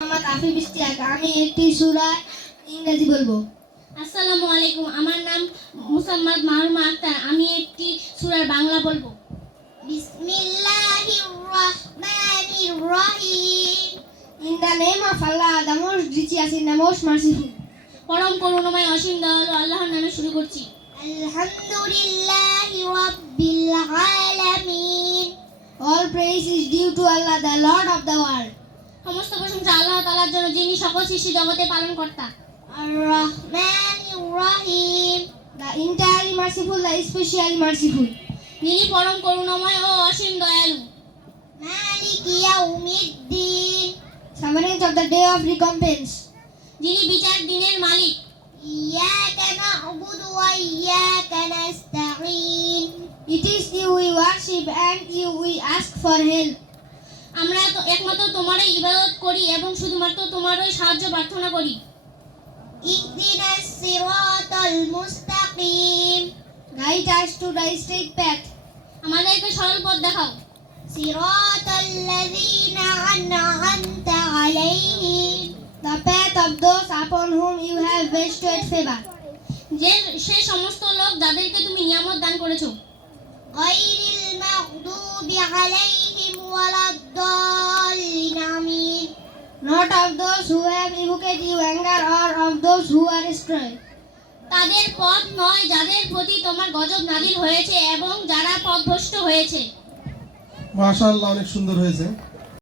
মোহাম্মদ আফিফ ইশতিয়াক। আমি একটি সূরা ইংরেজি বলবো। আসসালামু আলাইকুম, আমার নাম মুসাম্মদ মাহরুমা আক্তার। আমি একটি সূরার বাংলা বলবো। বিসমিল্লাহির রহমানির রহিম। In the name of Allah, the most gracious and the most merciful. পরম করুণাময় অসীম দয়ালু আল্লাহর নামে শুরু করছি। Alhamdulillahi Rabbil Alamin. All praise is due to Allah, the Lord of the world. সমস্ত প্রশংসা আল্লাহ তাআলার জন্য, যিনি সকল সৃষ্টি জগতে পালন কর্তা। Ar-Rahmanir Rahim. The entirely merciful, the especially merciful. যিনি পরম করুণাময় ও অসীম দয়ালু। Maliki Yawmiddin. Sovereign of the day of recompense. যিনি বিচার দিনের মালিক। Iyyaka na'budu wa iyyaka nasta'in. It is you we worship and you we ask for help. আমরা তো একমাত্র তোমারই ইবাদত করি এবং শুধুমাত্র তোমারই সাহায্য প্রার্থনা করি। Ihdinas siratal mustaqim. Guide us to the straight path. আমাদেরকে সরল পথ দেখাও। Siratal ladzina an'amta alayhim. The path of those upon whom you have bestowed favor. যে সেই সমস্ত লোক যাদেরকে তুমি নিয়ামত দান করেছো। Ghayril maghdubi alayhim waladdallin. Amin. Not of those who have evoked you anger or of those who are astray. তাদের পথ নয় যাদের প্রতি তোমার গজব নাজিল হয়েছে এবং যারা পথভ্রষ্ট হয়েছে। মাশাআল্লাহ, অনেক সুন্দর হয়েছে।